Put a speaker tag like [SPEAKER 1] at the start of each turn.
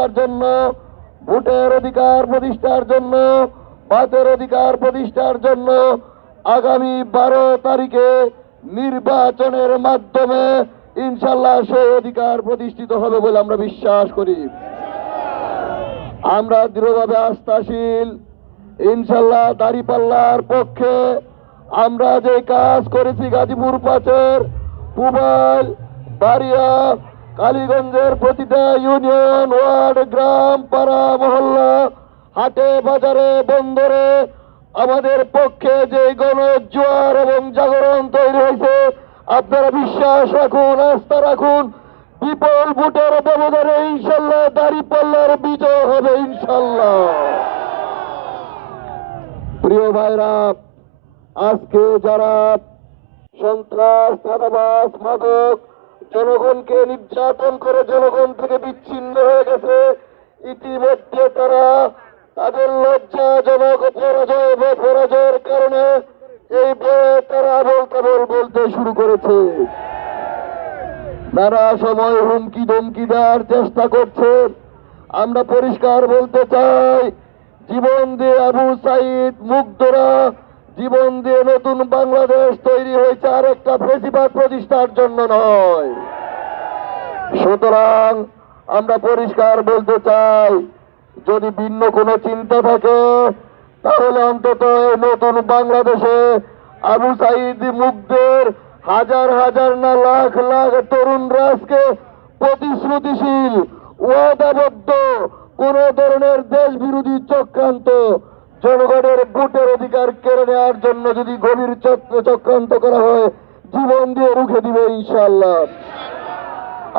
[SPEAKER 1] প্রতিষ্ঠার জন্য, ভোটের অধিকার প্রতিষ্ঠার জন্য বাতের অধিকার প্রতিষ্ঠার জন্য আগামী বারো তারিখে নির্বাচনের মাধ্যমে ইনশাল্লাহ সেই অধিকার প্রতিষ্ঠিত হবে বলে আমরা বিশ্বাস করি। আমরা দৃঢ়ভাবে আস্থাশীল। ইনশাল্লাহ দাঁড়িপাল্লার পক্ষে আমরা যে কাজ করেছি গাজীপুর পাচের পুবাল বাড়িয়া কালীগঞ্জের প্রতিটা ইউনিয়ন, ওয়ার্ড, গ্রাম, পাড়া, মহল্লা, হাটে, বাজারে, বন্দরে আমাদের পক্ষে যে গণজোয়ার এবং জাগরণ তৈরি হয়েছে, আপনারা বিশ্বাস রাখুন, আস্থা রাখুন, বিপুল ভোটের ব্যবধানে ইনশাল্লাহ দাঁড়িপাল্লার বিজয় হবে ইনশাল্লাহ। প্রিয় ভাইরা, আজকে যারা সন্ত্রাস মাদক জনগণকে নির্যাতন করে জনগণ থেকে বিচ্ছিন্ন হয়ে গেছে। ইতিমধ্যে তারা তাদের লজ্জাজনক পরাজয় বা পরাজয়ের কারণে এই বয়ে তারা আবল তাবল বলতে শুরু করেছে। নানা সময় হুমকি ধমকি দেওয়ার চেষ্টা করছে। আমরা পরিষ্কার বলতে চাই, জীবন দিয়ে আবু সাইদ মুগ্ধরা জীবন দিয়ে নতুন বাংলাদেশ তৈরি হয়েছে আর একটা ফেসিবাদ প্রতিষ্ঠার জন্য নয়। সুতরাং আমরা পরিষ্কার বলতে চাই, যদি ভিন্ন কোনো চিন্তা থাকে, তাহলে অন্তত নতুন বাংলাদেশে আবু সাইদ মুগ্ধের হাজার হাজার না লাখ লাখ তরুণ রাজকে প্রতিশ্রুতিশীল, ওয়াদাবদ্ধ, কোন ধরনের দেশ বিরোধী চক্রান্ত জনগণের ভোটের অধিকার কেড়ে নেওয়ার জন্য যদি গভীর চক্র চক্রান্ত করা হয়, জীবন দিয়ে রুখে দিবে ইনশাল্লাহ